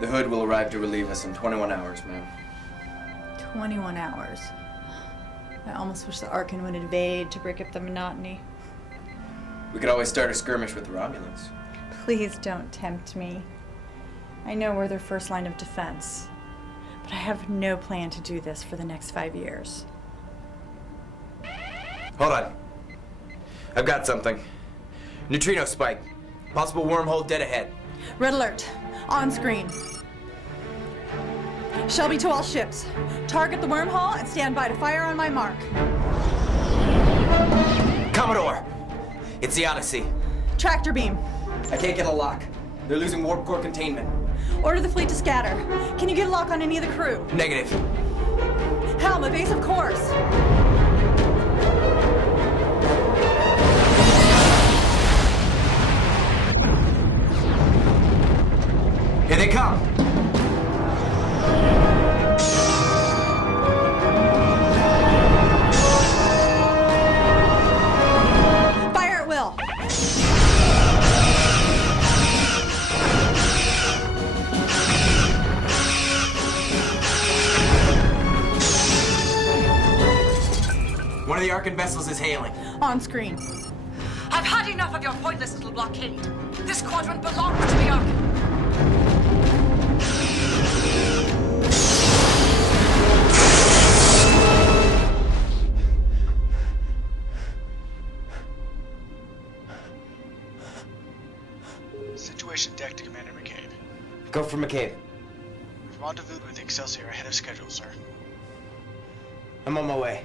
The Hood will arrive to relieve us in 21 hours, ma'am. 21 hours. I almost wish the Archien would invade to break up the monotony. We could always start a skirmish with the Romulans. Please don't tempt me. I know we're their first line of defense, but I have no plan to do this for the next 5 years. Hold on. I've got something. Neutrino spike. Possible wormhole dead ahead. Red alert. On screen. Shelby to all ships. Target the wormhole and stand by to fire on my mark. Commodore! It's the Odyssey. Tractor beam. I can't get a lock. They're losing warp core containment. Order the fleet to scatter. Can you get a lock on any of the crew? Negative. Helm, evasive course. Here they come. Fire at will. One of the Archien vessels is hailing. On screen. I've had enough of your pointless little blockade. This quadrant belongs to the Archien. Situation deck to Commander McCabe. Go for McCabe. We've rendezvoused with Excelsior ahead of schedule, sir. I'm on my way.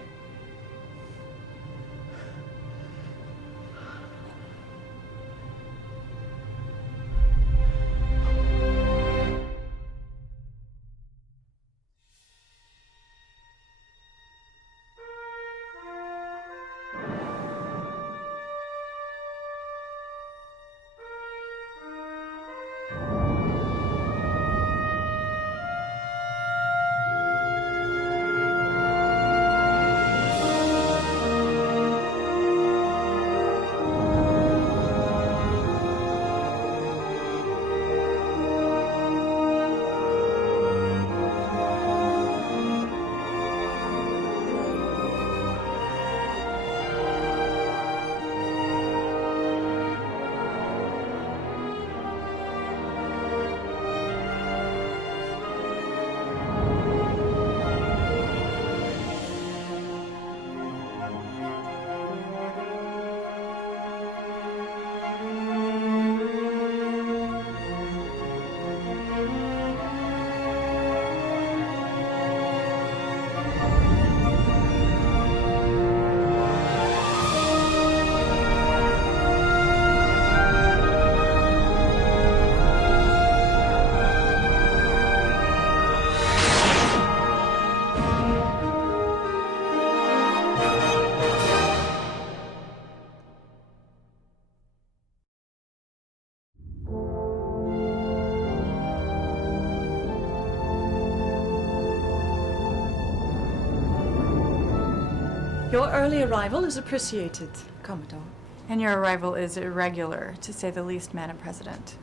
Your early arrival is appreciated, Commodore. And your arrival is irregular, to say the least, Madam President.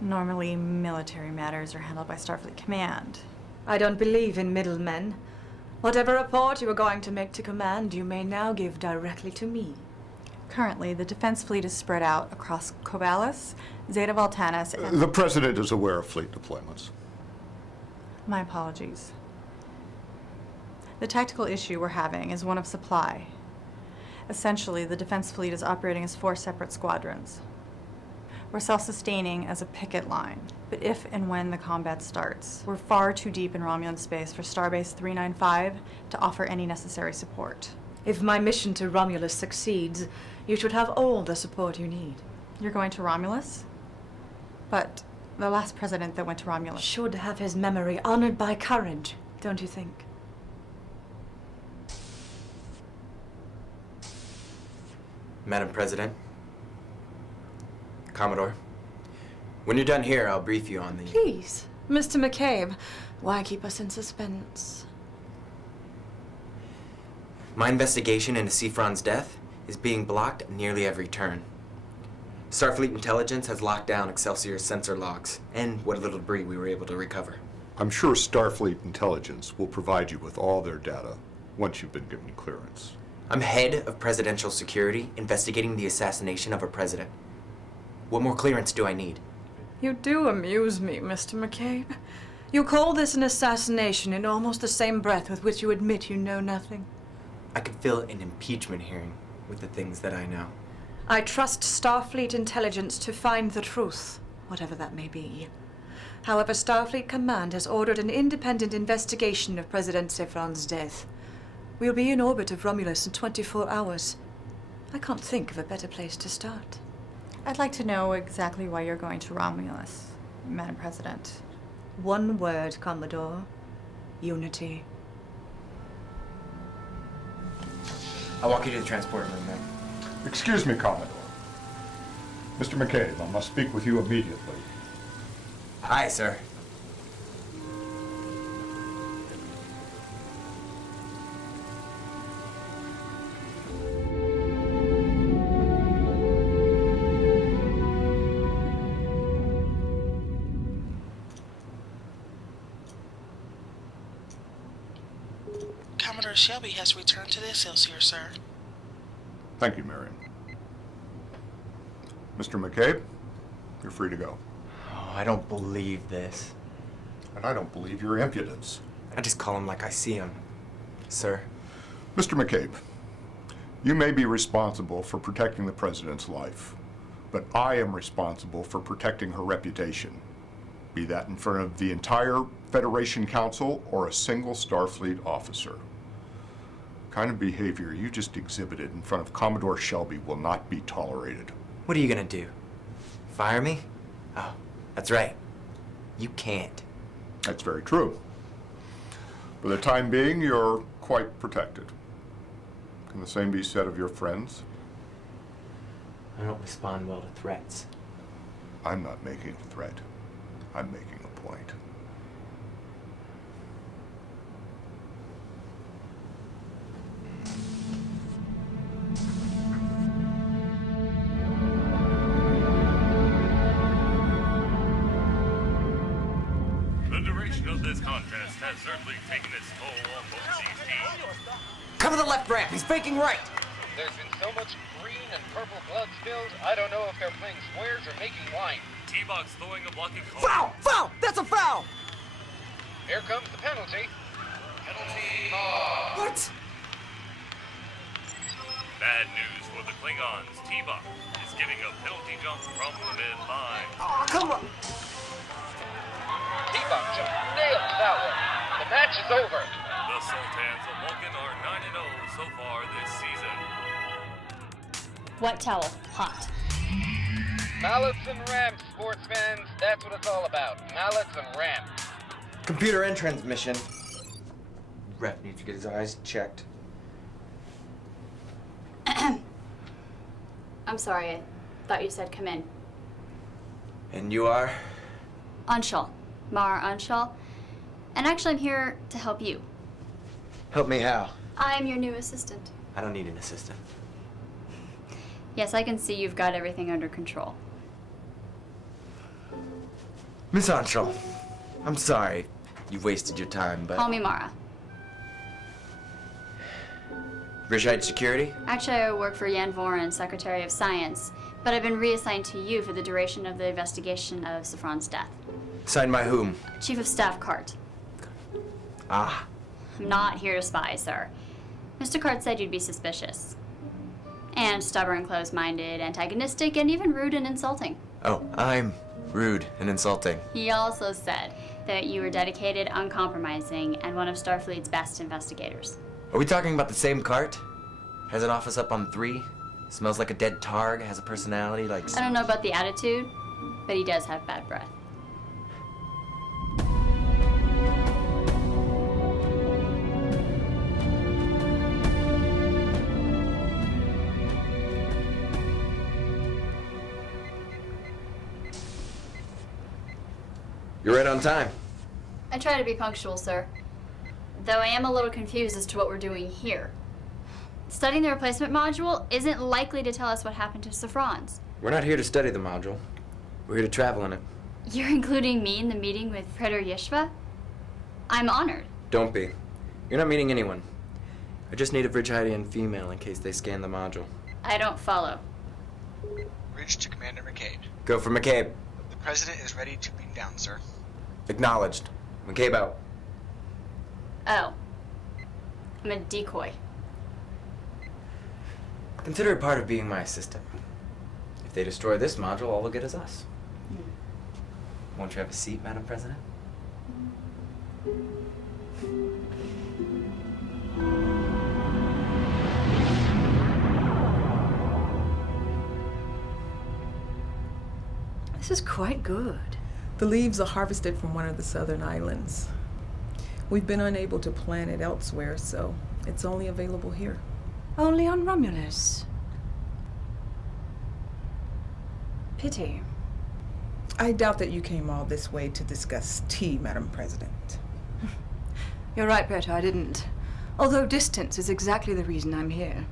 Normally, military matters are handled by Starfleet Command. I don't believe in middlemen. Whatever report you are going to make to Command, you may now give directly to me. Currently, the defense fleet is spread out across Cobalis, Zeta Voltanis, and... The President is aware of fleet deployments. My apologies. The tactical issue we're having is one of supply. Essentially, the defense fleet is operating as 4 separate squadrons. We're self-sustaining as a picket line, but if and when the combat starts, we're far too deep in Romulan space for Starbase 395 to offer any necessary support. If my mission to Romulus succeeds, you should have all the support you need. You're going to Romulus? But the last president that went to Romulus should have his memory honored by courage, don't you think? Madam President, Commodore, when you're done here, I'll brief you on the... Please, Mr. McCabe, why keep us in suspense? My investigation into Seafron's death is being blocked at nearly every turn. Starfleet intelligence has locked down Excelsior's sensor logs and what little debris we were able to recover. I'm sure Starfleet intelligence will provide you with all their data once you've been given clearance. I'm head of presidential security, investigating the assassination of a president. What more clearance do I need? You do amuse me, Mr. McCabe. You call this an assassination in almost the same breath with which you admit you know nothing. I could fill an impeachment hearing with the things that I know. I trust Starfleet intelligence to find the truth, whatever that may be. However, Starfleet Command has ordered an independent investigation of President Safran's death. We'll be in orbit of Romulus in 24 hours. I can't think of a better place to start. I'd like to know exactly why you're going to Romulus, Madam President. One word, Commodore. Unity. I'll walk you to the transport room, then. Excuse me, Commodore. Mr. McCabe, I must speak with you immediately. Hi, sir. Commodore Shelby has returned to the Excelsior, sir. Thank you, Marion. Mr. McCabe, you're free to go. Oh, I don't believe this. And I don't believe your impudence. I just call him like I see him. Sir. Mr. McCabe, you may be responsible for protecting the president's life, but I am responsible for protecting her reputation, be that in front of the entire Federation Council or a single Starfleet officer. The kind of behavior you just exhibited in front of Commodore Shelby will not be tolerated. What are you gonna do? Fire me? Oh, that's right. You can't. That's very true. For the time being, you're quite protected. Can the same be said of your friends? I don't respond well to threats. I'm not making a threat. I'm making a point. The duration of this contest has certainly taken its toll on both these teams. Cover the left ramp. He's faking right. There's been so much green and purple blood spilled, I don't know if they're playing squares or making wine. T-Box throwing a blocking call. Foul! Foul! That's a foul! Here comes the penalty. Penalty. What? Bad news for the Klingons. T-Box is giving a penalty jump from the mid-line. Oh, come on! T-Box just nailed that one. The match is over. The Sultans of Vulcan are 9-0 so far this season. Wet towel, hot. Mallets and ramps, sports fans. That's what it's all about. Mallets and ramps. Computer and transmission. Rep needs to get his eyes checked. I'm sorry, I thought you said come in. And you are? Anshul, Mara Anshul. And actually I'm here to help you. Help me how? I'm your new assistant. I don't need an assistant. Yes, I can see you've got everything under control. Miss Anshul, I'm sorry you've wasted your time, but... Call me Mara. Brigide Security? Actually, I work for Jan Voren, Secretary of Science, but I've been reassigned to you for the duration of the investigation of Safran's death. Signed by whom? Chief of Staff Cart. Ah. I'm not here to spy, sir. Mr. Cart said you'd be suspicious. And stubborn, closed-minded, antagonistic, and even rude and insulting. Oh, I'm rude and insulting. He also said that you were dedicated, uncompromising, and one of Starfleet's best investigators. Are we talking about the same cart? Has an office up on 3? Smells like a dead targ, has a personality like... I don't know about the attitude, but he does have bad breath. You're right on time. I try to be punctual, sir. Though I am a little confused as to what we're doing here. Studying the replacement module isn't likely to tell us what happened to Safran's. We're not here to study the module. We're here to travel in it. You're including me in the meeting with Praetor Yeshva? I'm honored. Don't be. You're not meeting anyone. I just need a Virgidian female in case they scan the module. I don't follow. Bridge to Commander McCabe. Go for McCabe. The President is ready to beam down, sir. Acknowledged. McCabe out. Oh. I'm a decoy. Consider it part of being my assistant. If they destroy this module, all they'll get is us. Won't you have a seat, Madam President? This is quite good. The leaves are harvested from one of the southern islands. We've been unable to plant it elsewhere, so it's only available here. Only on Romulus. Pity. I doubt that you came all this way to discuss tea, Madam President. You're right, Praetor, I didn't. Although distance is exactly the reason I'm here.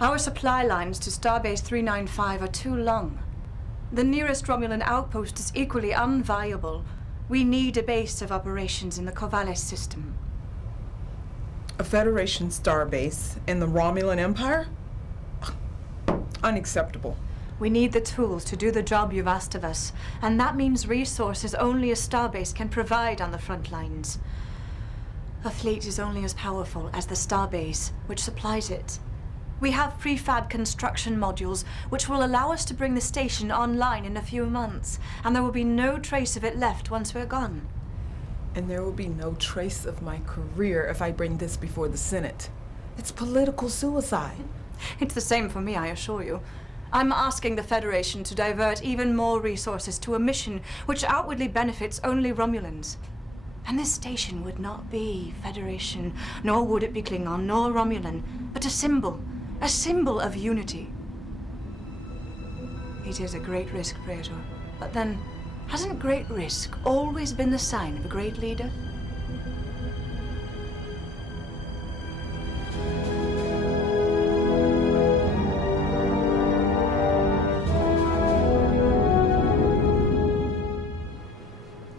Our supply lines to Starbase 395 are too long. The nearest Romulan outpost is equally unviable. We need a base of operations in the Corvallis system. A Federation starbase in the Romulan Empire? Unacceptable. We need the tools to do the job you've asked of us, and that means resources only a starbase can provide on the front lines. A fleet is only as powerful as the starbase which supplies it. We have prefab construction modules which will allow us to bring the station online in a few months, and there will be no trace of it left once we're gone. And there will be no trace of my career if I bring this before the Senate. It's political suicide. It's the same for me, I assure you. I'm asking the Federation to divert even more resources to a mission which outwardly benefits only Romulans. And this station would not be Federation, nor would it be Klingon, nor Romulan, but a symbol of unity. It is a great risk, Praetor, but then, hasn't great risk always been the sign of a great leader?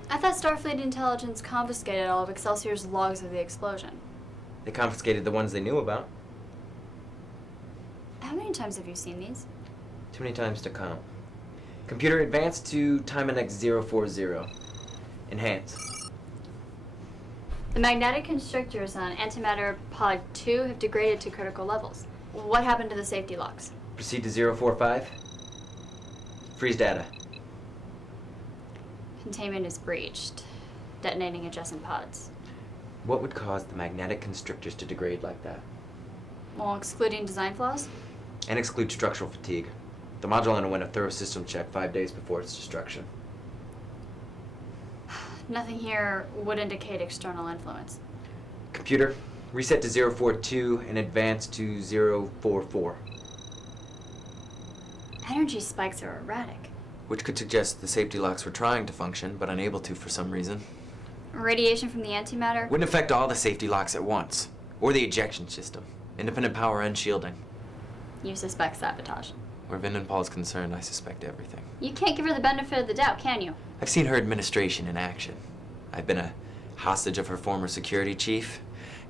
I thought Starfleet intelligence confiscated all of Excelsior's logs of the explosion. They confiscated the ones they knew about. How many times have you seen these? Too many times to count. Computer advance to time index 040. Enhance. The magnetic constrictors on antimatter pod 2 have degraded to critical levels. What happened to the safety locks? Proceed to 045. Freeze data. Containment is breached, detonating adjacent pods. What would cause the magnetic constrictors to degrade like that? Well, excluding design flaws? And exclude structural fatigue. The module underwent a thorough system check 5 days before its destruction. Nothing here would indicate external influence. Computer, reset to 042 and advance to 044. Energy spikes are erratic. Which could suggest the safety locks were trying to function, but unable to for some reason. Radiation from the antimatter? Wouldn't affect all the safety locks at once. Or the ejection system. Independent power and shielding. You suspect sabotage. Where Vindenpawl is concerned, I suspect everything. You can't give her the benefit of the doubt, can you? I've seen her administration in action. I've been a hostage of her former security chief.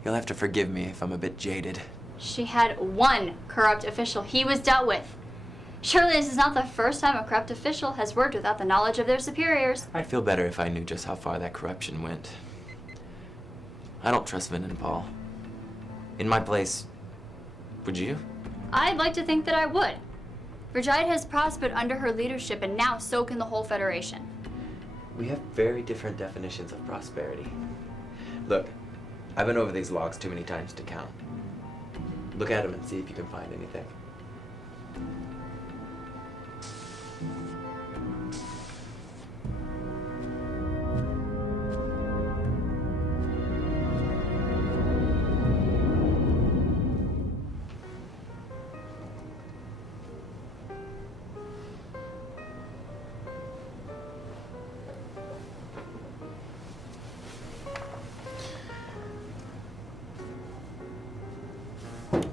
You'll have to forgive me if I'm a bit jaded. She had one corrupt official he was dealt with. Surely this is not the first time a corrupt official has worked without the knowledge of their superiors. I'd feel better if I knew just how far that corruption went. I don't trust Vindenpawl. In my place, would you? I'd like to think that I would. Virgide has prospered under her leadership, and now so can the whole Federation. We have very different definitions of prosperity. Look, I've been over these logs too many times to count. Look at them and see if you can find anything.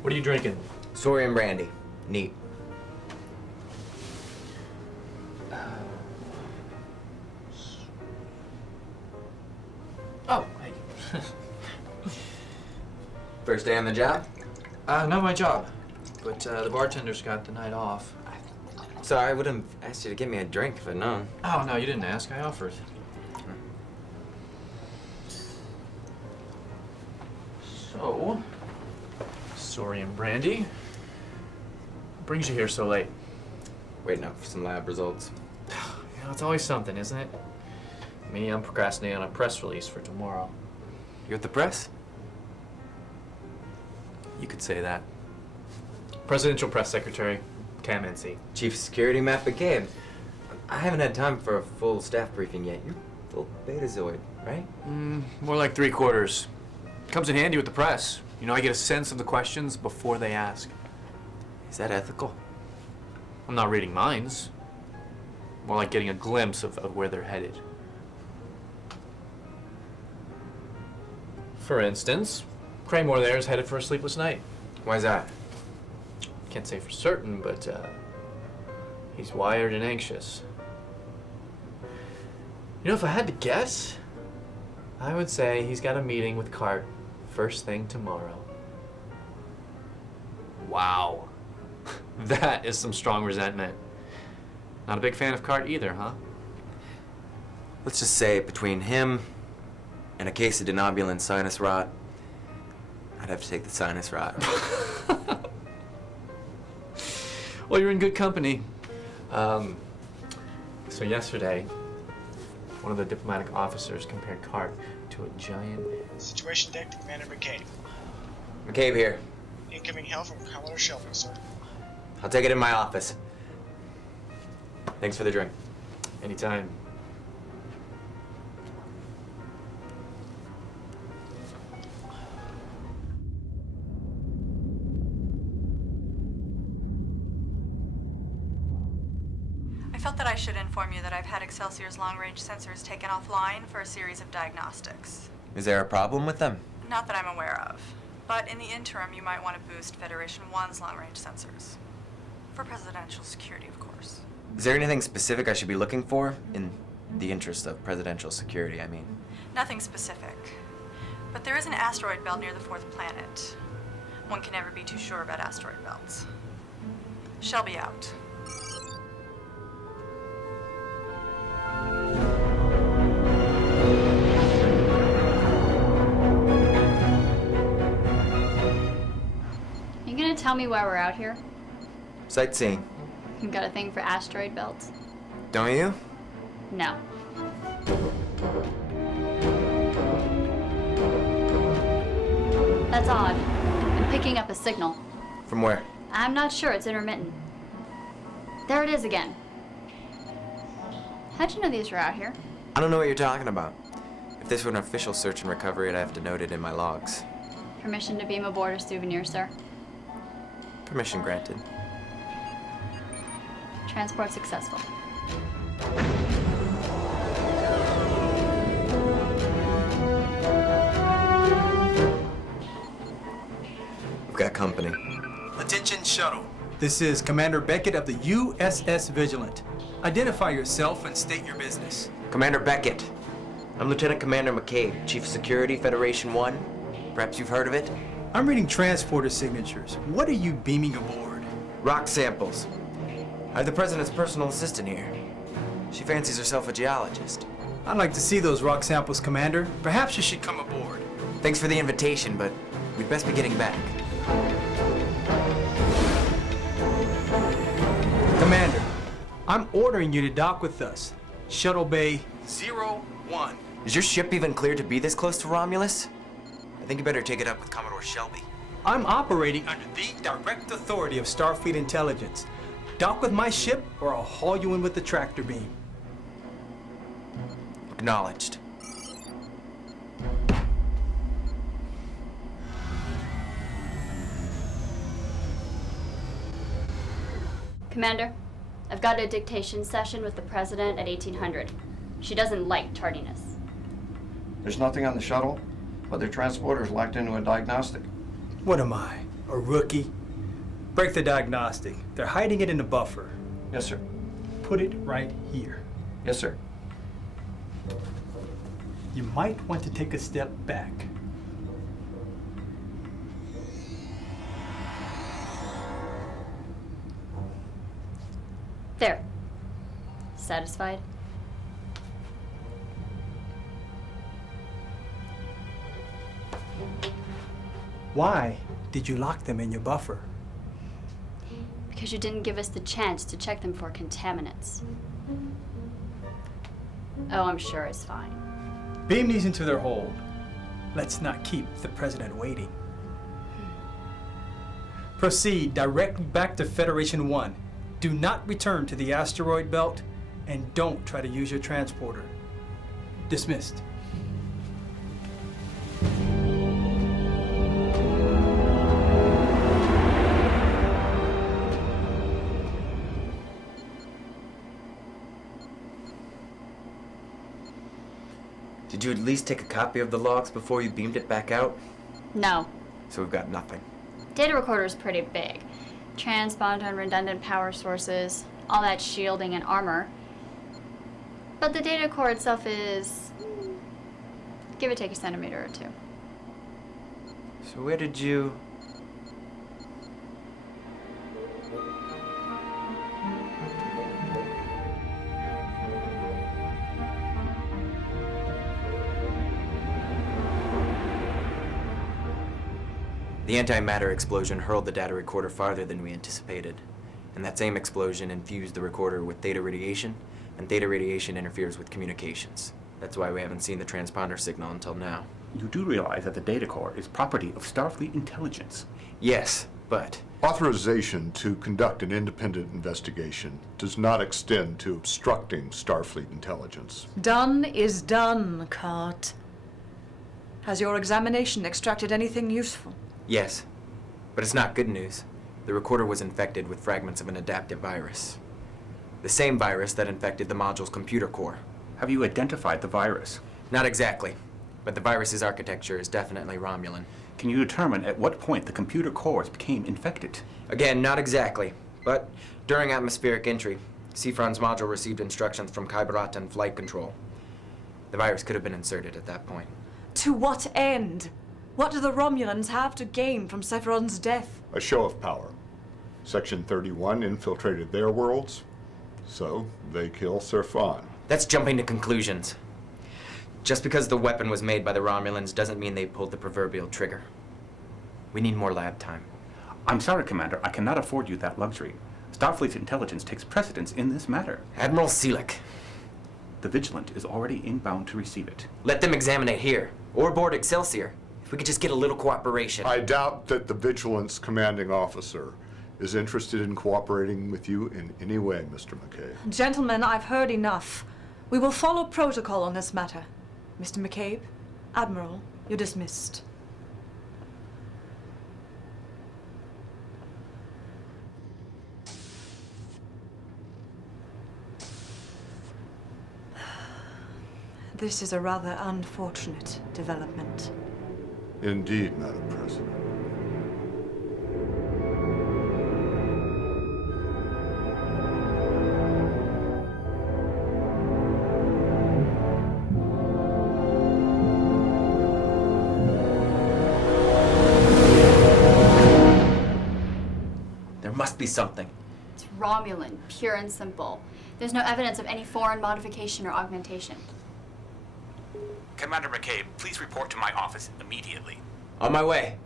What are you drinking? Sorium brandy. Neat. Oh, hey. First day on the job? Not my job, but the bartender's got the night off. Sorry, I would have asked you to get me a drink if I'd known. Oh, no, you didn't ask. I offered. So, sorry and brandy. What brings you here so late? Waiting up for some lab results. You know, it's always something, isn't it? Me, I'm procrastinating on a press release for tomorrow. You at the press? You could say that. Presidential Press Secretary, CAM-NC. Chief of Security, McCabe. I haven't had time for a full staff briefing yet. You're full betazoid, right? More like 3/4. Comes in handy with the press. You know, I get a sense of the questions before they ask. Is that ethical? I'm not reading minds. More like getting a glimpse of where they're headed. For instance, Craymore there is headed for a sleepless night. Why's that? Can't say for certain, but he's wired and anxious. You know, if I had to guess, I would say he's got a meeting with Cart first thing tomorrow. Wow. That is some strong resentment. Not a big fan of Cart either, huh? Let's just say between him and a case of denobulin sinus rot, I'd have to take the sinus rot. Well, you're in good company. So yesterday, one of the diplomatic officers compared Cart to a giant... Situation deck to Commander McCabe. McCabe here. Incoming help from Commodore Shelby, sir. I'll take it in my office. Thanks for the drink. Anytime. I felt that I should inform you that I've had Excelsior's long-range sensors taken offline for a series of diagnostics. Is there a problem with them? Not that I'm aware of. But in the interim, you might want to boost Federation 1's long-range sensors. For presidential security, of course. Is there anything specific I should be looking for? In the interest of presidential security, I mean. Nothing specific. But there is an asteroid belt near the fourth planet. One can never be too sure about asteroid belts. Shelby out. You gonna tell me why we're out here? Sightseeing. You got a thing for asteroid belts? Don't you? No. That's odd. I'm picking up a signal. From where? I'm not sure, it's intermittent. There it is again. How'd you know these were out here? I don't know what you're talking about. If this were an official search and recovery, I'd have to note it in my logs. Permission to beam aboard a souvenir, sir. Permission granted. Transport successful. We've got company. Attention shuttle. This is Commander Beckett of the USS Vigilant. Identify yourself and state your business. Commander Beckett. I'm Lieutenant Commander McCabe, Chief of Security, Federation 1. Perhaps you've heard of it? I'm reading transporter signatures. What are you beaming aboard? Rock samples. I have the President's personal assistant here. She fancies herself a geologist. I'd like to see those rock samples, Commander. Perhaps you should come aboard. Thanks for the invitation, but we'd best be getting back. Commander, I'm ordering you to dock with us. Shuttle Bay 01. Is your ship even cleared to be this close to Romulus? I think you better take it up with Commodore Shelby. I'm operating under the direct authority of Starfleet Intelligence. Dock with my ship, or I'll haul you in with the tractor beam. Acknowledged. Commander, I've got a dictation session with the President at 1800. She doesn't like tardiness. There's nothing on the shuttle, but their transporter's locked into a diagnostic. What am I, a rookie? Break the diagnostic. They're hiding it in the buffer. Yes, sir. Put it right here. Yes, sir. you might want to take a step back. There. Satisfied? Why did you lock them in your buffer? Because you didn't give us the chance to check them for contaminants. Oh, I'm sure it's fine. Beam these into their hold. Let's not keep the president waiting. Proceed direct back to Federation 1. Do not return to the asteroid belt, and don't try to use your transporter. Dismissed. Did you at least take a copy of the logs before you beamed it back out? No. So we've got nothing. Data recorder is pretty big. Transponder and redundant power sources, all that shielding and armor. But the data core itself is, give or take a centimeter or two. So where did you... The antimatter explosion hurled the data recorder farther than we anticipated. And that same explosion infused the recorder with theta radiation, and theta radiation interferes with communications. That's why we haven't seen the transponder signal until now. You do realize that the data core is property of Starfleet intelligence. Yes, but... Authorization to conduct an independent investigation does not extend to obstructing Starfleet intelligence. Done is done, Cart. Has your examination extracted anything useful? Yes, but it's not good news. The recorder was infected with fragments of an adaptive virus. The same virus that infected the module's computer core. Have you identified the virus? Not exactly, but the virus's architecture is definitely Romulan. Can you determine at what point the computer cores became infected? Again, not exactly, but during atmospheric entry, Seafron's module received instructions from Quadrant and flight control. The virus could have been inserted at that point. To what end? What do the Romulans have to gain from Sephron's death? A show of power. Section 31 infiltrated their worlds, so they kill Sephron. That's jumping to conclusions. Just because the weapon was made by the Romulans doesn't mean they pulled the proverbial trigger. We need more lab time. I'm sorry, Commander. I cannot afford you that luxury. Starfleet's intelligence takes precedence in this matter. Admiral Seelick. The Vigilant is already inbound to receive it. Let them examine it here, or aboard Excelsior. If we could just get a little cooperation. I doubt that the Vigilant's commanding officer is interested in cooperating with you in any way, Mr. McCabe. Gentlemen, I've heard enough. We will follow protocol on this matter. Mr. McCabe, Admiral, you're dismissed. This is a rather unfortunate development. Indeed, Madam President. There must be something. It's Romulan, pure and simple. There's no evidence of any foreign modification or augmentation. Commander McCabe, please report to my office immediately. On my way.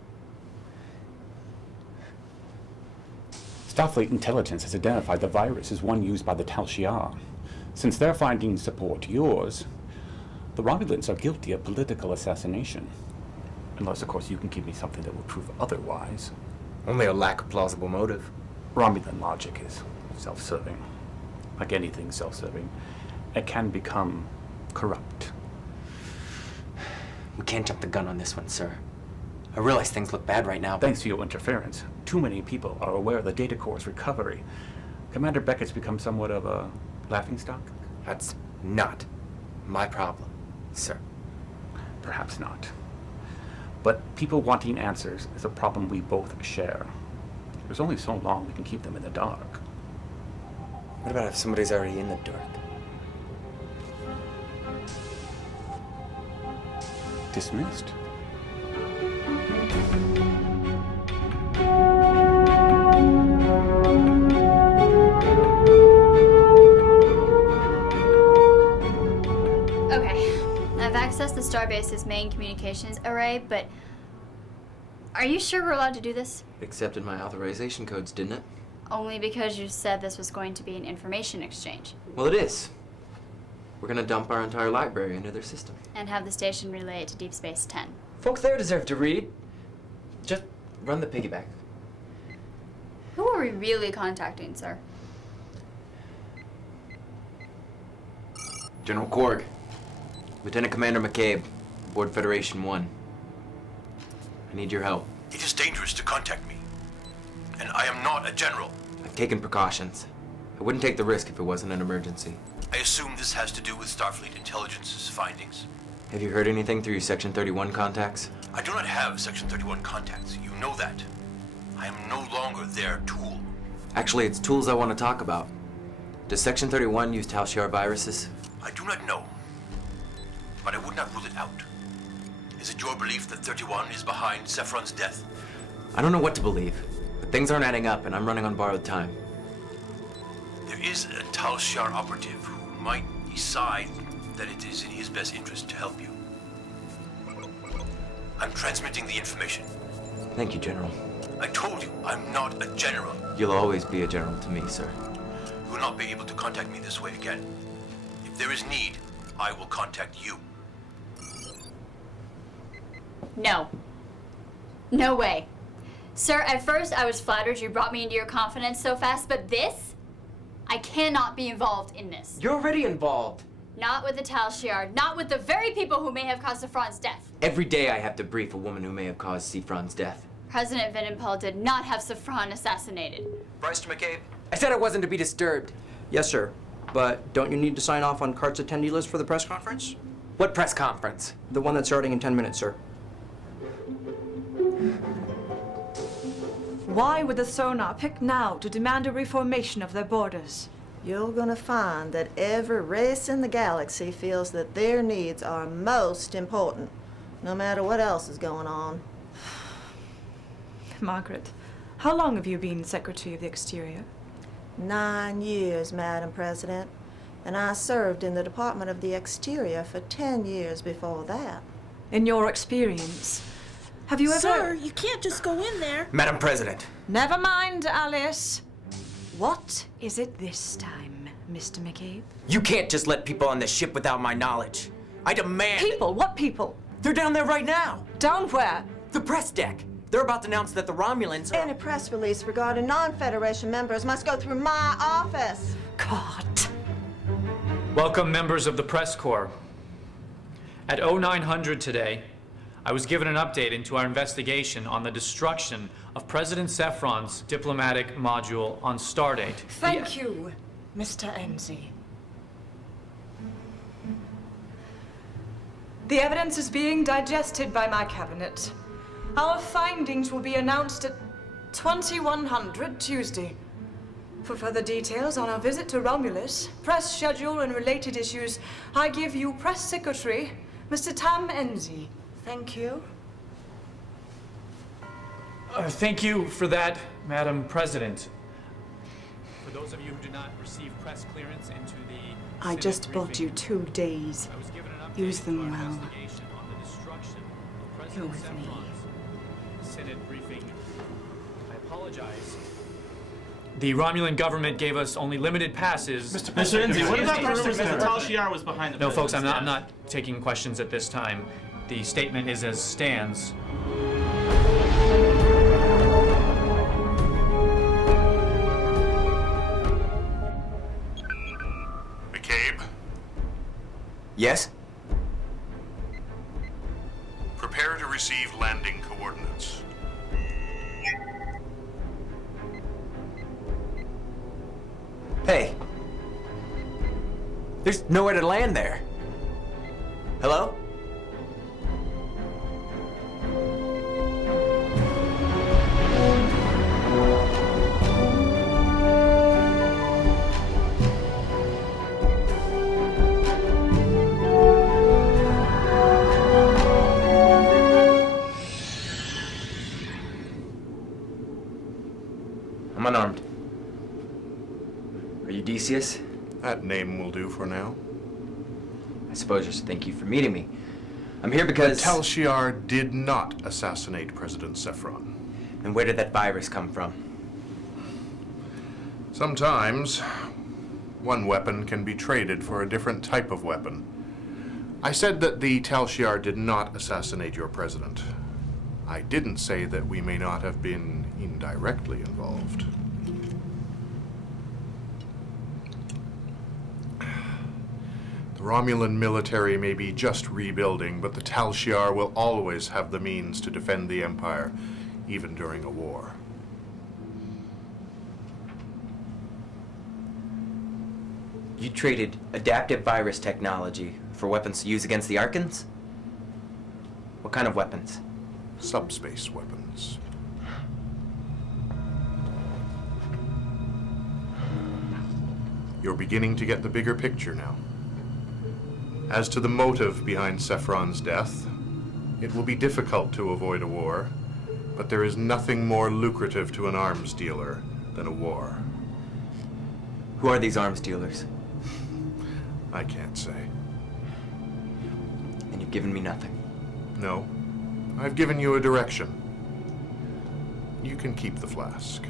Starfleet intelligence has identified the virus as one used by the Tal Shiar. Since their findings support yours, the Romulans are guilty of political assassination. Unless, of course, you can give me something that will prove otherwise. Only a lack of plausible motive. Romulan logic is self-serving. Like anything self-serving, it can become corrupt. We can't jump the gun on this one, sir. I realize things look bad right now, but... Thanks to your interference, too many people are aware of the data core's recovery. Commander Beckett's become somewhat of a laughingstock. That's not my problem, sir. Perhaps not. But people wanting answers is a problem we both share. There's only so long we can keep them in the dark. What about if somebody's already in the dark? Dismissed. Okay, I've accessed the Starbase's main communications array, but are you sure we're allowed to do this? Accepted my authorization codes, didn't it? Only because you said this was going to be an information exchange. Well, it is. We're gonna dump our entire library into their system. And have the station relay it to Deep Space 10. Folks there deserve to read. Just run the piggyback. Who are we really contacting, sir? General Korg. Lieutenant Commander McCabe, aboard Federation 1. I need your help. It is dangerous to contact me. And I am not a general. I've taken precautions. I wouldn't take the risk if it wasn't an emergency. I assume this has to do with Starfleet Intelligence's findings. Have you heard anything through your Section 31 contacts? I do not have Section 31 contacts. You know that. I am no longer their tool. Actually, it's tools I want to talk about. Does Section 31 use Tal Shiar viruses? I do not know. But I would not rule it out. Is it your belief that 31 is behind Saffron's death? I don't know what to believe, but things aren't adding up and I'm running on borrowed time. There is a Tal Shiar operative who might decide that it is in his best interest to help you. I'm transmitting the information. Thank you, General. I told you, I'm not a general. You'll always be a general to me, sir. You will not be able to contact me this way again. If there is need, I will contact you. No. No way. Sir, at first I was flattered you brought me into your confidence so fast, but this? I cannot be involved in this. You're already involved. Not with the Tal Shiar, not with the very people who may have caused Saffron's death. Every day I have to brief a woman who may have caused Saffron's death. President Vindenpawl did not have Saffron assassinated. Bryce to McCabe. I said I wasn't to be disturbed. Yes, sir. But don't you need to sign off on CART's attendee list for the press conference? What press conference? The one that's starting in 10 minutes, sir. Why would the Sonar pick now to demand a reformation of their borders? You're gonna find that every race in the galaxy feels that their needs are most important, no matter what else is going on. Margaret, how long have you been Secretary of the Exterior? 9 years, Madam President, and I served in the Department of the Exterior for 10 years before that. In your experience, have you ever... Sir, you can't just go in there. Madam President. Never mind, Alice. What is it this time, Mr. McCabe? You can't just let people on this ship without my knowledge. I demand... People? What people? They're down there right now. Down where? The press deck. They're about to announce that the Romulans are... Any press release regarding non-Federation members must go through my office. God. Welcome, members of the press corps. At 0900 today, I was given an update into our investigation on the destruction of President Saffron's diplomatic module on Stardate. Thank you, Mr. Enzi. The evidence is being digested by my cabinet. Our findings will be announced at 2100 Tuesday. For further details on our visit to Romulus, press schedule and related issues, I give you Press Secretary, Mr. Tam Enzi. Thank you. Thank you for that, Madam President. For those of you who do not receive press clearance into the I just bought you 2 days. Use them well. You're with me. Senate briefing. I apologize. The Romulan government gave us only limited passes. Mr. Enzi, what about the rumors that Tal Shiar was behind the No, folks, I'm president's not taking questions at this time. The statement is as stands. McCabe, Yes? prepare to receive landing coordinates. Hey. There's nowhere to land there. Hello? Theseus? That name will do for now. I suppose just thank you for meeting me. I'm here because... The Tal Shiar did not assassinate President Saffron. And where did that virus come from? Sometimes, one weapon can be traded for a different type of weapon. I said that the Tal Shiar did not assassinate your president. I didn't say that we may not have been indirectly involved. The Romulan military may be just rebuilding, but the Tal Shiar will always have the means to defend the Empire, even during a war. You traded adaptive virus technology for weapons to use against the Archens? What kind of weapons? Subspace weapons. You're beginning to get the bigger picture now. As to the motive behind Saffron's death, it will be difficult to avoid a war, but there is nothing more lucrative to an arms dealer than a war. Who are these arms dealers? I can't say. And you've given me nothing? No. I've given you a direction. You can keep the flask.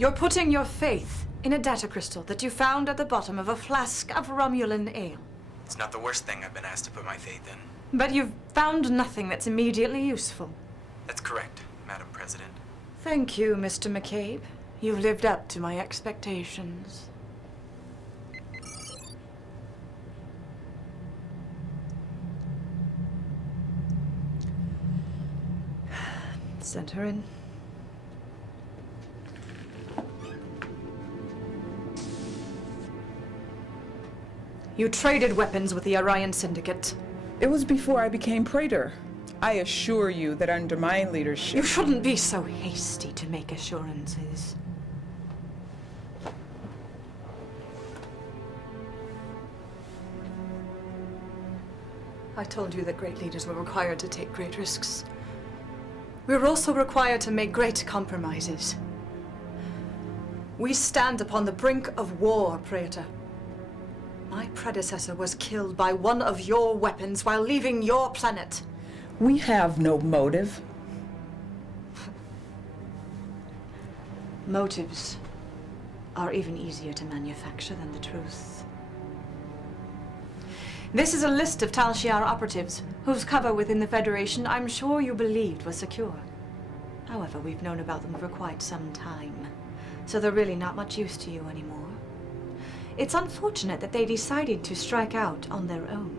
You're putting your faith in a data crystal that you found at the bottom of a flask of Romulan ale. It's not the worst thing I've been asked to put my faith in. But you've found nothing that's immediately useful. That's correct, Madam President. Thank you, Mr. McCabe. You've lived up to my expectations. Send her in. You traded weapons with the Archien Syndicate. It was before I became Praetor. I assure you that under my leadership... You shouldn't be so hasty to make assurances. I told you that great leaders were required to take great risks. We're also required to make great compromises. We stand upon the brink of war, Praetor. My predecessor was killed by one of your weapons while leaving your planet. We have no motive. Motives are even easier to manufacture than the truth. This is a list of Tal Shiar operatives whose cover within the Federation I'm sure you believed was secure. However, we've known about them for quite some time, so they're really not much use to you anymore. It's unfortunate that they decided to strike out on their own.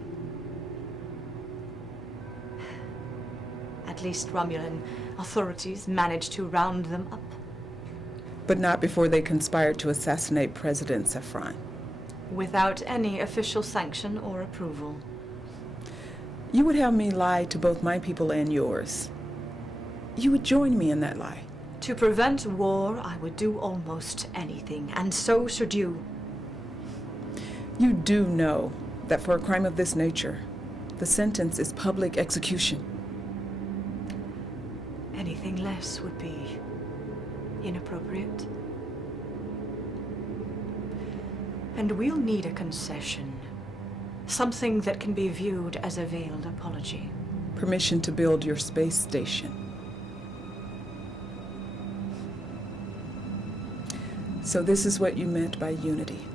At least Romulan authorities managed to round them up. But not before they conspired to assassinate President Saffron. Without any official sanction or approval. You would have me lie to both my people and yours. You would join me in that lie. To prevent war, I would do almost anything, and so should you. You do know that for a crime of this nature, the sentence is public execution. Anything less would be inappropriate. And we'll need a concession. Something that can be viewed as a veiled apology. Permission to build your space station. So this is what you meant by unity.